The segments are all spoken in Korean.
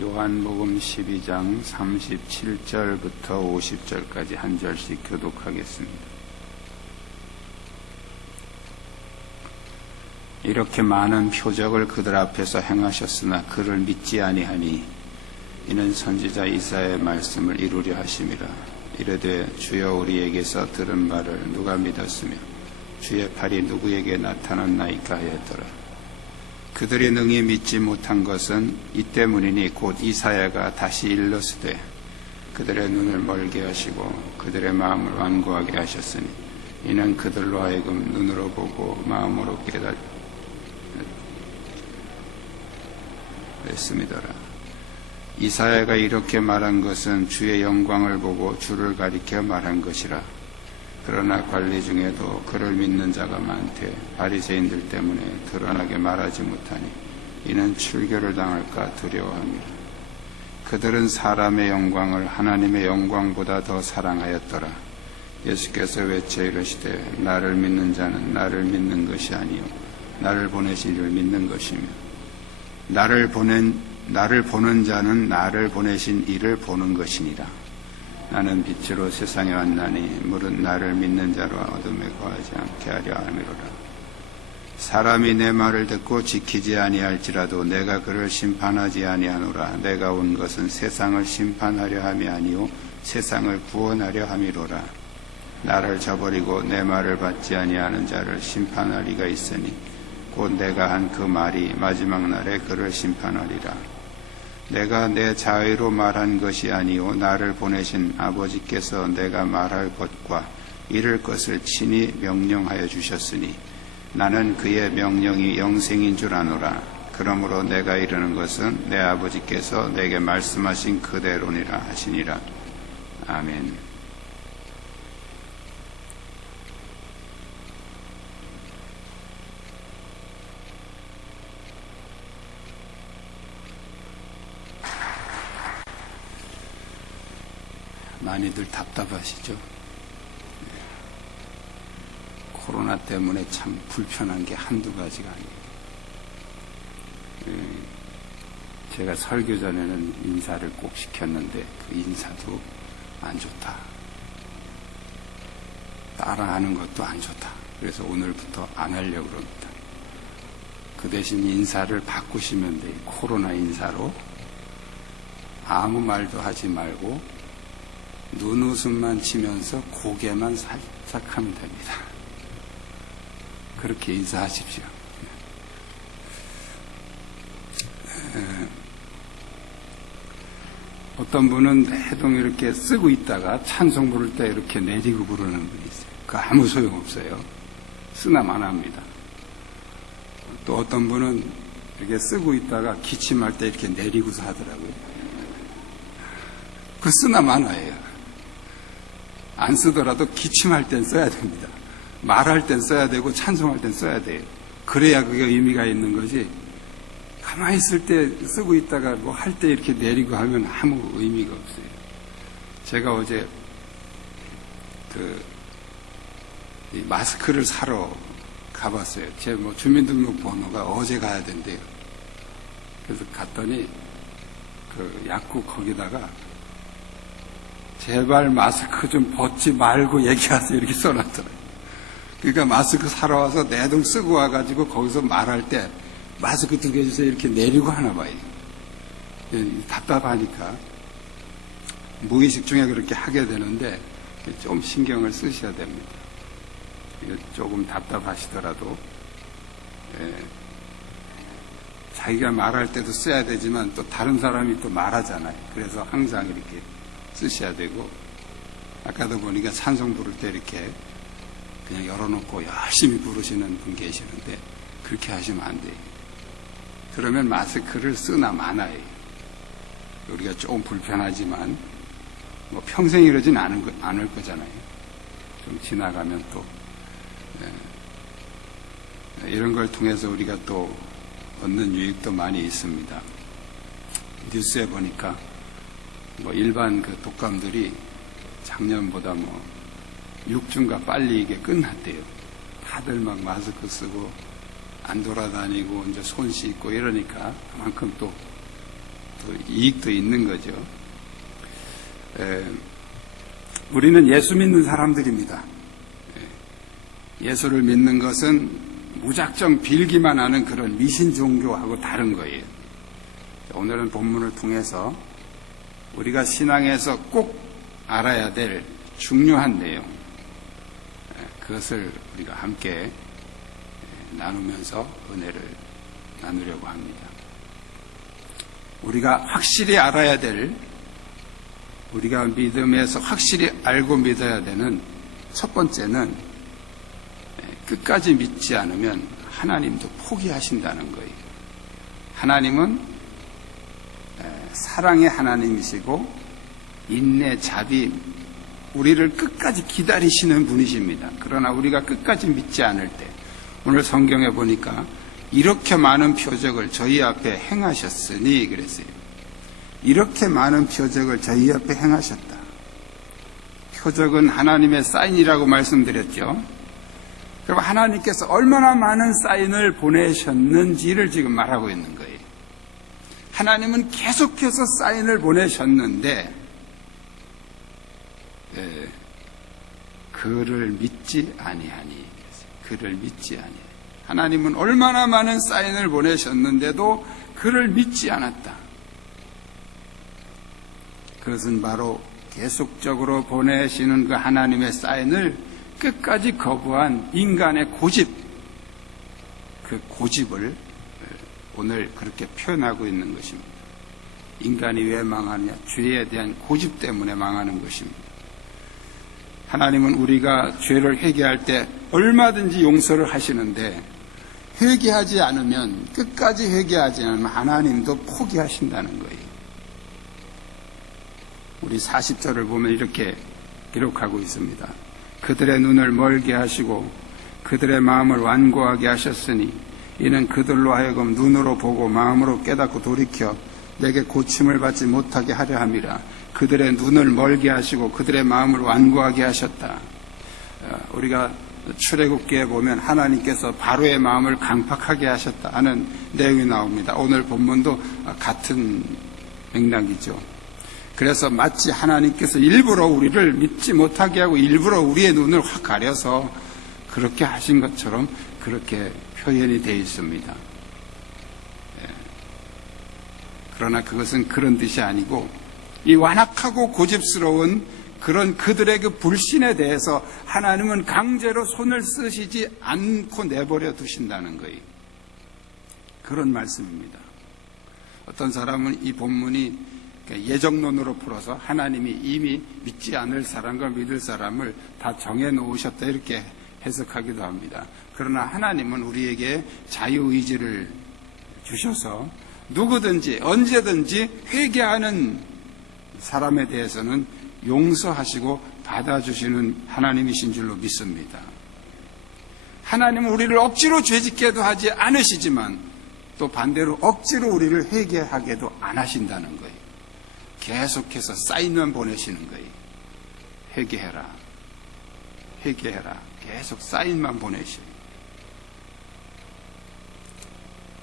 요한복음 12장 37절부터 50절까지 한 절씩 교독하겠습니다. 이렇게 많은 표적을 그들 앞에서 행하셨으나 그를 믿지 아니하니 이는 선지자 이사야의 말씀을 이루려 하심이라. 이르되 주여 우리에게서 들은 말을 누가 믿었으며 주의 팔이 누구에게 나타났나이까 하였더라. 그들이 능히 믿지 못한 것은 이 때문이니 곧 이사야가 다시 일렀으되 그들의 눈을 멀게 하시고 그들의 마음을 완고하게 하셨으니 이는 그들로 하여금 눈으로 보고 마음으로 깨닫습니다라. 이사야가 이렇게 말한 것은 주의 영광을 보고 주를 가리켜 말한 것이라. 그러나 관리 중에도 그를 믿는 자가 많되 바리새인들 때문에 드러나게 말하지 못하니 이는 출교를 당할까 두려워함이라. 그들은 사람의 영광을 하나님의 영광보다 더 사랑하였더라. 예수께서 외쳐 이르시되 나를 믿는 자는 나를 믿는 것이 아니요 나를 보내신 이를 믿는 것이며 나를 보는 자는 나를 보내신 이를 보는 것이니라. 나는 빛으로 세상에 왔나니 물은 나를 믿는 자로 어둠에 거하지 않게 하려 함이로라. 사람이 내 말을 듣고 지키지 아니할지라도 내가 그를 심판하지 아니하노라. 내가 온 것은 세상을 심판하려 함이 아니요 세상을 구원하려 함이로라. 나를 저버리고 내 말을 받지 아니하는 자를 심판할 리가 있으니 곧 내가 한 그 말이 마지막 날에 그를 심판하리라. 내가 내 자의로 말한 것이 아니요 나를 보내신 아버지께서 내가 말할 것과 이를 것을 친히 명령하여 주셨으니 나는 그의 명령이 영생인 줄 아노라. 그러므로 내가 이르는 것은 내 아버지께서 내게 말씀하신 그대로니라 하시니라. 아멘. 많이들 답답하시죠? 코로나 때문에 참 불편한 게 한두 가지가 아니에요. 제가 설교 전에는 인사를 꼭 시켰는데 그 인사도 안 좋다. 따라하는 것도 안 좋다. 그래서 오늘부터 안 하려고 그럽니다. 그 대신 인사를 바꾸시면 돼요. 코로나 인사로 아무 말도 하지 말고 눈웃음만 치면서 고개만 살짝 하면 됩니다. 그렇게 인사하십시오. 어떤 분은 해동 이렇게 쓰고 있다가 찬송 부를 때 이렇게 내리고 부르는 분이 있어요. 그 아무 소용없어요. 쓰나 마나합니다. 또 어떤 분은 이렇게 쓰고 있다가 기침할 때 이렇게 내리고서 하더라고요. 그 쓰나 마나예요. 안 쓰더라도 기침할 땐 써야 됩니다. 말할 땐 써야 되고 찬송할 땐 써야 돼요. 그래야 그게 의미가 있는 거지. 가만히 있을 때 쓰고 있다가 뭐 할 때 이렇게 내리고 하면 아무 의미가 없어요. 제가 어제 이 마스크를 사러 가봤어요. 제 뭐 주민등록번호가 어제 가야 된대요. 그래서 갔더니 그 약국 거기다가 제발 마스크 좀 벗지 말고 얘기하세요. 이렇게 써놨더라고요. 그러니까 마스크 사러 와서 내동 쓰고 와가지고 거기서 말할 때 마스크 2개 주세요. 이렇게 내리고 하나 봐요. 답답하니까 무의식 중에 그렇게 하게 되는데 좀 신경을 쓰셔야 됩니다. 조금 답답하시더라도 자기가 말할 때도 써야 되지만 또 다른 사람이 또 말하잖아요. 그래서 항상 이렇게 쓰셔야 되고, 아까도 보니까 찬송 부를 때 이렇게 그냥 열어놓고 열심히 부르시는 분 계시는데 그렇게 하시면 안 돼요. 그러면 마스크를 쓰나 마나요. 우리가 조금 불편하지만 뭐 평생 이러진 않을 거잖아요. 좀 지나가면 또 이런 걸 통해서 우리가 또 얻는 유익도 많이 있습니다. 뉴스에 보니까 뭐 일반 그 독감들이 작년보다 뭐 6주인가 빨리 이게 끝났대요. 다들 막 마스크 쓰고 안 돌아다니고 이제 손 씻고 이러니까 그만큼 또 또 이익도 있는 거죠. 우리는 예수 믿는 사람들입니다. 예수를 믿는 것은 무작정 빌기만 하는 그런 미신 종교하고 다른 거예요. 오늘은 본문을 통해서 우리가 신앙에서 꼭 알아야 될 중요한 내용, 그것을 우리가 함께 나누면서 은혜를 나누려고 합니다. 우리가 확실히 알아야 될, 우리가 믿음에서 확실히 알고 믿어야 되는 첫 번째는 끝까지 믿지 않으면 하나님도 포기하신다는 거예요. 하나님은 사랑의 하나님이시고 인내, 자비, 우리를 끝까지 기다리시는 분이십니다. 그러나 우리가 끝까지 믿지 않을 때, 오늘 성경에 보니까 이렇게 많은 표적을 저희 앞에 행하셨으니 그랬어요. 이렇게 많은 표적을 저희 앞에 행하셨다. 표적은 하나님의 사인이라고 말씀드렸죠. 그럼 하나님께서 얼마나 많은 사인을 보내셨는지를 지금 말하고 있는 거예요. 하나님은 계속해서 사인을 보내셨는데 그를 믿지 아니하니. 그를 믿지 아니하니. 하나님은 얼마나 많은 사인을 보내셨는데도 그를 믿지 않았다. 그것은 바로 계속적으로 보내시는 그 하나님의 사인을 끝까지 거부한 인간의 고집, 그 고집을 오늘 그렇게 표현하고 있는 것입니다. 인간이 왜 망하느냐? 죄에 대한 고집 때문에 망하는 것입니다. 하나님은 우리가 죄를 회개할 때 얼마든지 용서를 하시는데 회개하지 않으면, 끝까지 회개하지 않으면 하나님도 포기하신다는 거예요. 우리 40절을 보면 이렇게 기록하고 있습니다. 그들의 눈을 멀게 하시고 그들의 마음을 완고하게 하셨으니 이는 그들로 하여금 눈으로 보고 마음으로 깨닫고 돌이켜 내게 고침을 받지 못하게 하려 함이라. 그들의 눈을 멀게 하시고 그들의 마음을 완고하게 하셨다. 우리가 출애굽기에 보면 하나님께서 바로의 마음을 강팍하게 하셨다 하는 내용이 나옵니다. 오늘 본문도 같은 맥락이죠. 그래서 마치 하나님께서 일부러 우리를 믿지 못하게 하고 일부러 우리의 눈을 확 가려서 그렇게 하신 것처럼 그렇게 표현이 되어 있습니다. 그러나 그것은 그런 뜻이 아니고 이 완악하고 고집스러운 그런 그들의 그 불신에 대해서 하나님은 강제로 손을 쓰시지 않고 내버려 두신다는 거예요. 그런 말씀입니다. 어떤 사람은 이 본문이 예정론으로 풀어서 하나님이 이미 믿지 않을 사람과 믿을 사람을 다 정해놓으셨다 이렇게 해석하기도 합니다. 그러나 하나님은 우리에게 자유의지를 주셔서 누구든지 언제든지 회개하는 사람에 대해서는 용서하시고 받아주시는 하나님이신 줄로 믿습니다. 하나님은 우리를 억지로 죄짓게도 하지 않으시지만 또 반대로 억지로 우리를 회개하게도 안 하신다는 거예요. 계속해서 사인만 보내시는 거예요. 회개해라. 회개해라. 계속 사인만 보내시는 거예요.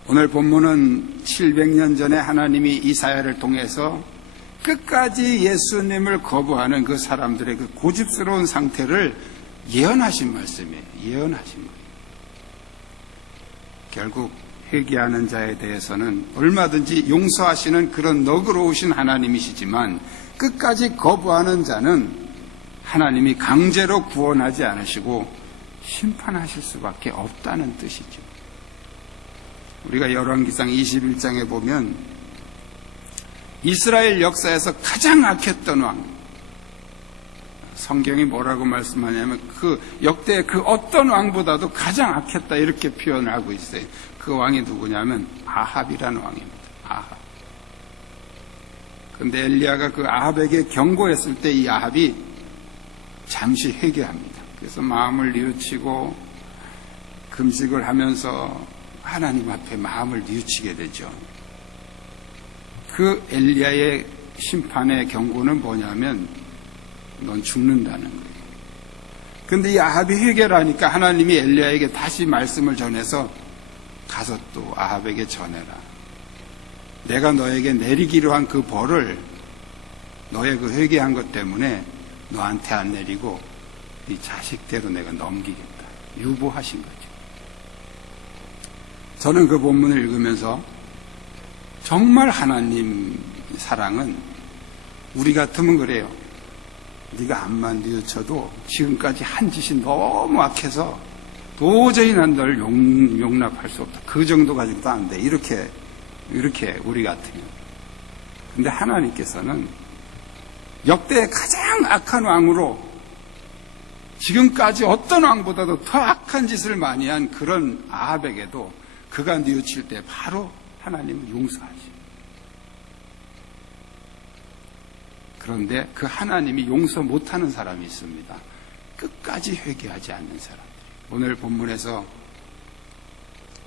오늘 본문은 700년 전에 하나님이 이사야를 통해서 끝까지 예수님을 거부하는 그 사람들의 그 고집스러운 상태를 예언하신 말씀이에요. 예언하신 거예요. 결국 회개하는 자에 대해서는 얼마든지 용서하시는 그런 너그러우신 하나님이시지만 끝까지 거부하는 자는 하나님이 강제로 구원하지 않으시고 심판하실 수밖에 없다는 뜻이죠. 우리가 열왕기상 21장에 보면 이스라엘 역사에서 가장 악했던 왕, 성경이 뭐라고 말씀하냐면 그 역대 그 어떤 왕보다도 가장 악했다 이렇게 표현을 하고 있어요. 그 왕이 누구냐면 아합이라는 왕입니다. 아합. 그런데 엘리야가 그 아합에게 경고했을 때 이 아합이 잠시 회개합니다. 그래서 마음을 뉘우치고 금식을 하면서 하나님 앞에 마음을 뉘우치게 되죠. 그 엘리야의 심판의 경고는 뭐냐면 넌 죽는다는 거예요. 그런데 이 아합이 회개를 하니까 하나님이 엘리야에게 다시 말씀을 전해서 가서 또 아합에게 전해라. 내가 너에게 내리기로 한 그 벌을 너의 그 회개한 것 때문에 너한테 안 내리고 네 자식대로 내가 넘기겠다. 유보하신 거죠. 저는 그 본문을 읽으면서 정말 하나님 사랑은 우리 같으면 그래요. 네가 암만 뉘우쳐도 지금까지 한 짓이 너무 악해서 도저히 난 널 용납할 수 없다. 그 정도 가지고도 안 돼. 이렇게 우리 같으면. 근데 하나님께서는 역대 가장 악한 왕으로 지금까지 어떤 왕보다도 더 악한 짓을 많이 한 그런 아합에게도 그가 뉘우칠 때 바로 하나님은 용서하지. 그런데 그 하나님이 용서 못하는 사람이 있습니다. 끝까지 회개하지 않는 사람들. 오늘 본문에서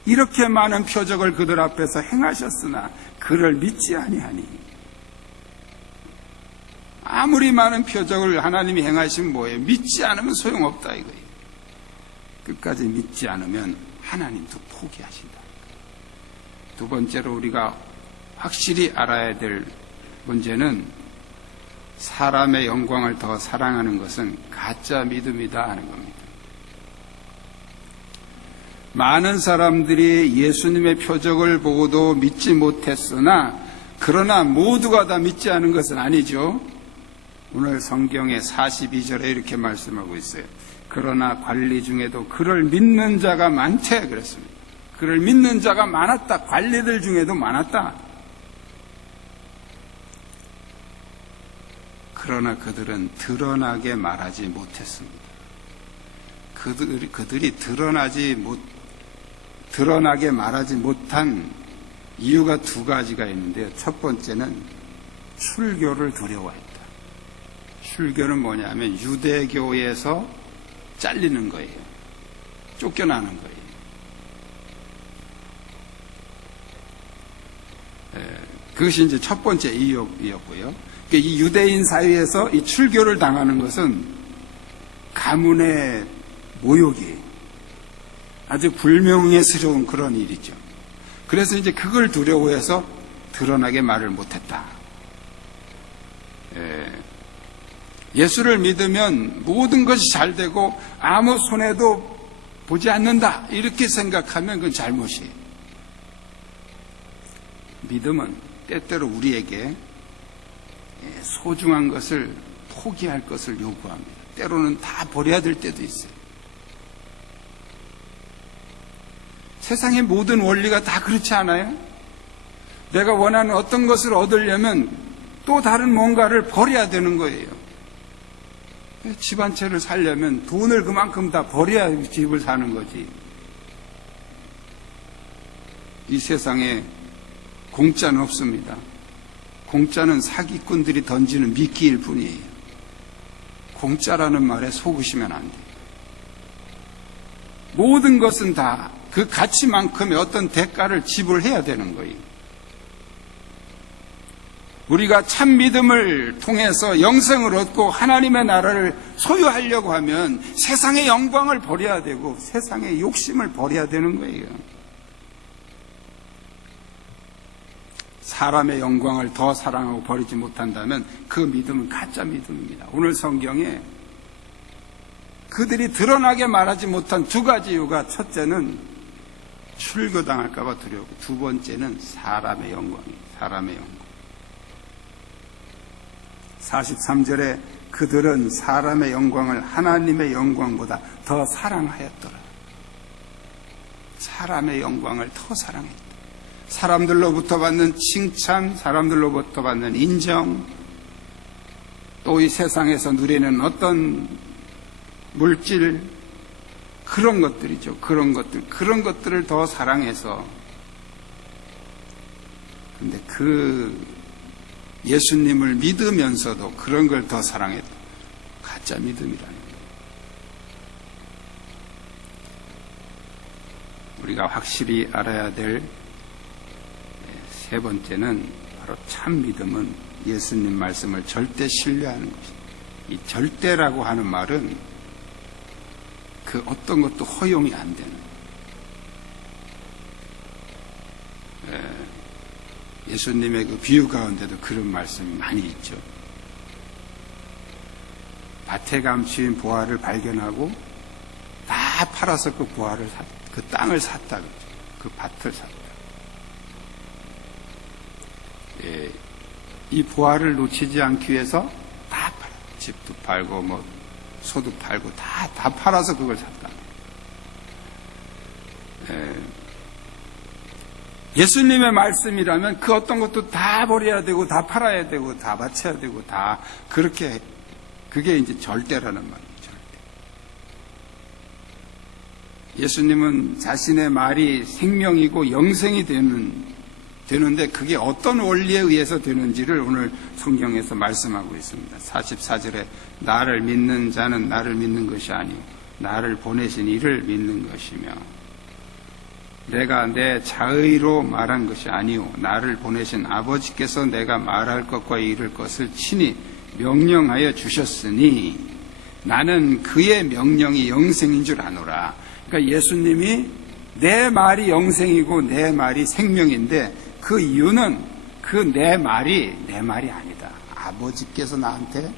이렇게 많은 표적을 그들 앞에서 행하셨으나 그를 믿지 아니하니. 아무리 많은 표적을 하나님이 행하시면 뭐예요? 믿지 않으면 소용없다 이거예요. 끝까지 믿지 않으면 하나님도 포기하신다. 두 번째로 우리가 확실히 알아야 될 문제는 사람의 영광을 더 사랑하는 것은 가짜 믿음이다 하는 겁니다. 많은 사람들이 예수님의 표적을 보고도 믿지 못했으나 그러나 모두가 다 믿지 않은 것은 아니죠. 오늘 성경의 42절에 이렇게 말씀하고 있어요. 그러나 관리 중에도 그를 믿는 자가 많대 그랬습니다. 그를 믿는 자가 많았다. 관리들 중에도 많았다. 그러나 그들은 드러나게 말하지 못했습니다. 그들이 드러나게 말하지 못한 이유가 두 가지가 있는데요. 첫 번째는 출교를 두려워했다. 출교는 뭐냐면 유대교에서 잘리는 거예요. 쫓겨나는 거예요. 그것이 이제 첫 번째 이유였고요. 이 유대인 사이에서 이 출교를 당하는 것은 가문의 모욕이 아주 불명예스러운 그런 일이죠. 그래서 이제 그걸 두려워해서 드러나게 말을 못했다. 예수를 믿으면 모든 것이 잘 되고 아무 손해도 보지 않는다. 이렇게 생각하면 그건 잘못이에요. 믿음은 때때로 우리에게 소중한 것을 포기할 것을 요구합니다. 때로는 다 버려야 될 때도 있어요. 세상의 모든 원리가 다 그렇지 않아요? 내가 원하는 어떤 것을 얻으려면 또 다른 뭔가를 버려야 되는 거예요. 집 한 채를 살려면 돈을 그만큼 다 버려야 집을 사는 거지. 이 세상에 공짜는 없습니다. 공짜는 사기꾼들이 던지는 미끼일 뿐이에요. 공짜라는 말에 속으시면 안 돼요. 모든 것은 다 그 가치만큼의 어떤 대가를 지불해야 되는 거예요. 우리가 참 믿음을 통해서 영생을 얻고 하나님의 나라를 소유하려고 하면 세상의 영광을 버려야 되고 세상의 욕심을 버려야 되는 거예요. 사람의 영광을 더 사랑하고 버리지 못한다면 그 믿음은 가짜 믿음입니다. 오늘 성경에 그들이 드러나게 말하지 못한 두 가지 이유가 첫째는 출교당할까 봐 두려웠고 두 번째는 사람의 영광이에요. 사람의 영광. 43절에 그들은 사람의 영광을 하나님의 영광보다 더 사랑하였더라. 사람의 영광을 더 사랑했다. 사람들로부터 받는 칭찬, 사람들로부터 받는 인정, 또 이 세상에서 누리는 어떤 물질, 그런 것들이죠. 그런 것들을 더 사랑해서. 근데 그 예수님을 믿으면서도 그런 걸 더 사랑했다. 가짜 믿음이라는 거예요. 우리가 확실히 알아야 될 세 번째는 바로 참 믿음은 예수님 말씀을 절대 신뢰하는 것입니다. 이 절대라고 하는 말은 그 어떤 것도 허용이 안 되는. 예수님의 그 비유 가운데도 그런 말씀이 많이 있죠. 밭에 감추인 보화를 발견하고 다 팔아서 그 보화를 그 땅을 샀다 그러죠. 그 밭을 샀다. 예, 이 보화를 놓치지 않기 위해서 다 팔아. 집도 팔고 뭐 소도 팔고 다 팔아서 그걸 샀다. 예수님의 말씀이라면 그 어떤 것도 다 버려야 되고 다 팔아야 되고 다 바쳐야 되고 다 그렇게, 그게 이제 절대라는 말이에요. 절대. 예수님은 자신의 말이 생명이고 영생이 되는데 그게 어떤 원리에 의해서 되는지를 오늘 성경에서 말씀하고 있습니다. 44절에 나를 믿는 자는 나를 믿는 것이 아니오 나를 보내신 이를 믿는 것이며 내가 내 자의로 말한 것이 아니오 나를 보내신 아버지께서 내가 말할 것과 이룰 것을 친히 명령하여 주셨으니 나는 그의 명령이 영생인 줄 아노라. 그러니까 예수님이 내 말이 영생이고 내 말이 생명인데 그 이유는 그 내 말이 내 말이 아니다. 아버지께서 나한테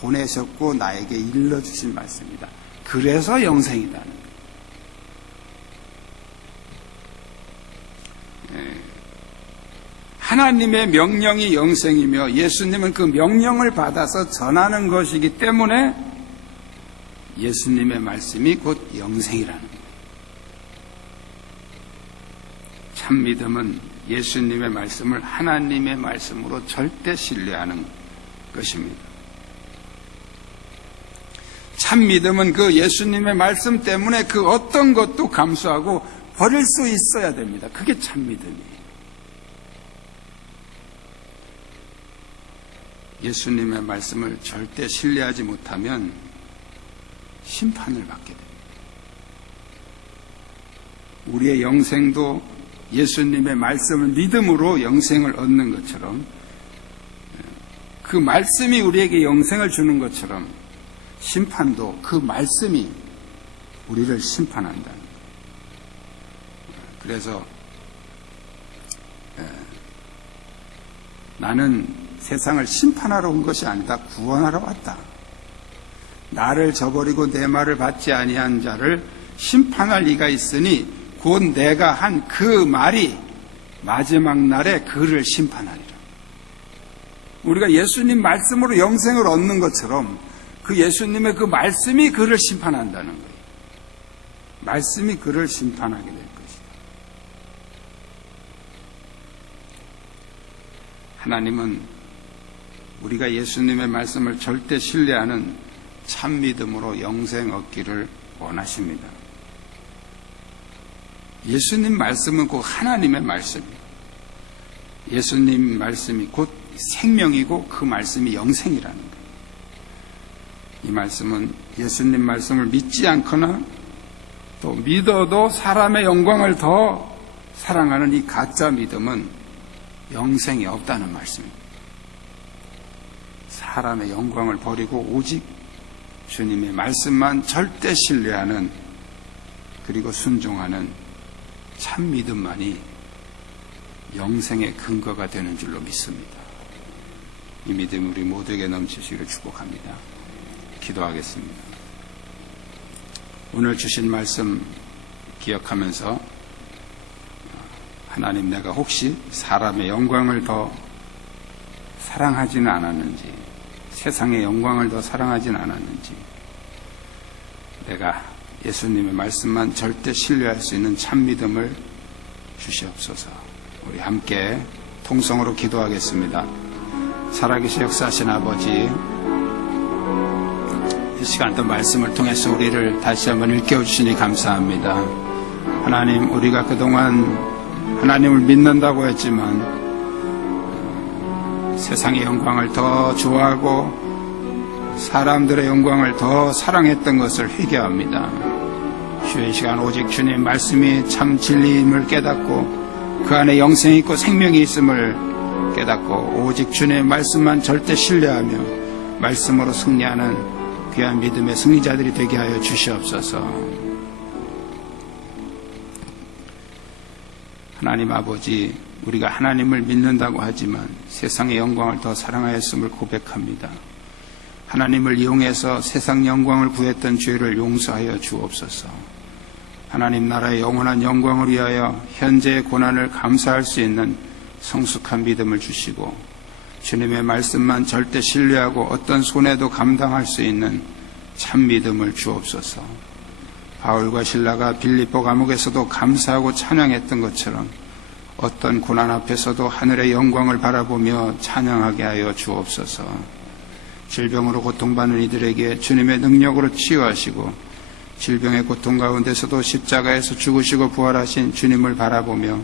보내셨고 나에게 일러주신 말씀이다. 그래서 영생이다는 거예요. 하나님의 명령이 영생이며 예수님은 그 명령을 받아서 전하는 것이기 때문에 예수님의 말씀이 곧 영생이라는 거예요. 참 믿음은 예수님의 말씀을 하나님의 말씀으로 절대 신뢰하는 것입니다. 참 믿음은 그 예수님의 말씀 때문에 그 어떤 것도 감수하고 버릴 수 있어야 됩니다. 그게 참 믿음이에요. 예수님의 말씀을 절대 신뢰하지 못하면 심판을 받게 됩니다. 우리의 영생도 예수님의 말씀을 믿음으로 영생을 얻는 것처럼 그 말씀이 우리에게 영생을 주는 것처럼 심판도 그 말씀이 우리를 심판한다는 거예요. 그래서 나는 세상을 심판하러 온 것이 아니다. 구원하러 왔다. 나를 저버리고 내 말을 받지 아니한 자를 심판할 이가 있으니 곧 내가 한 그 말이 마지막 날에 그를 심판하리라. 우리가 예수님 말씀으로 영생을 얻는 것처럼 그 예수님의 그 말씀이 그를 심판한다는 거예요. 말씀이 그를 심판하게 될 것이다. 하나님은 우리가 예수님의 말씀을 절대 신뢰하는 참 믿음으로 영생 얻기를 원하십니다. 예수님 말씀은 곧 하나님의 말씀이에요. 예수님 말씀이 곧 생명이고 그 말씀이 영생이라는 거예요. 이 말씀은 예수님 말씀을 믿지 않거나 또 믿어도 사람의 영광을 더 사랑하는 이 가짜 믿음은 영생이 없다는 말씀입니다. 사람의 영광을 버리고 오직 주님의 말씀만 절대 신뢰하는 그리고 순종하는 참 믿음만이 영생의 근거가 되는 줄로 믿습니다. 이 믿음 우리 모두에게 넘치시기를 축복합니다. 기도하겠습니다. 오늘 주신 말씀 기억하면서 하나님, 내가 혹시 사람의 영광을 더 사랑하지는 않았는지, 세상의 영광을 더 사랑하지는 않았는지, 내가 예수님의 말씀만 절대 신뢰할 수 있는 참 믿음을 주시옵소서. 우리 함께 통성으로 기도하겠습니다. 살아계신 역사하신 아버지, 이 시간 또 말씀을 통해서 우리를 다시 한번 일깨워주시니 감사합니다. 하나님, 우리가 그동안 하나님을 믿는다고 했지만 세상의 영광을 더 좋아하고 사람들의 영광을 더 사랑했던 것을 회개합니다. 주의 시간 오직 주님 말씀이 참 진리임을 깨닫고 그 안에 영생이 있고 생명이 있음을 깨닫고 오직 주님의 말씀만 절대 신뢰하며 말씀으로 승리하는 귀한 믿음의 승리자들이 되게 하여 주시옵소서. 하나님 아버지, 우리가 하나님을 믿는다고 하지만 세상의 영광을 더 사랑하였음을 고백합니다. 하나님을 이용해서 세상 영광을 구했던 죄를 용서하여 주옵소서. 하나님 나라의 영원한 영광을 위하여 현재의 고난을 감사할 수 있는 성숙한 믿음을 주시고, 주님의 말씀만 절대 신뢰하고 어떤 손해도 감당할 수 있는 참 믿음을 주옵소서. 바울과 실라가 빌립보 감옥에서도 감사하고 찬양했던 것처럼 어떤 고난 앞에서도 하늘의 영광을 바라보며 찬양하게 하여 주옵소서. 질병으로 고통받는 이들에게 주님의 능력으로 치유하시고, 질병의 고통 가운데서도 십자가에서 죽으시고 부활하신 주님을 바라보며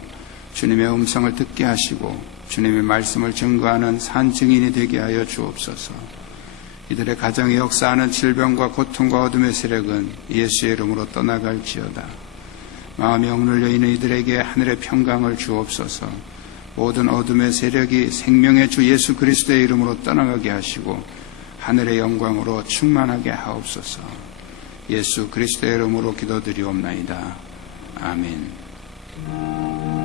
주님의 음성을 듣게 하시고 주님의 말씀을 증거하는 산 증인이 되게 하여 주옵소서. 이들의 가정에 역사하는 질병과 고통과 어둠의 세력은 예수의 이름으로 떠나갈지어다. 마음이 억눌려 있는 이들에게 하늘의 평강을 주옵소서. 모든 어둠의 세력이 생명의 주 예수 그리스도의 이름으로 떠나가게 하시고 하늘의 영광으로 충만하게 하옵소서. 예수 그리스도의 이름으로 기도드리옵나이다. 아멘.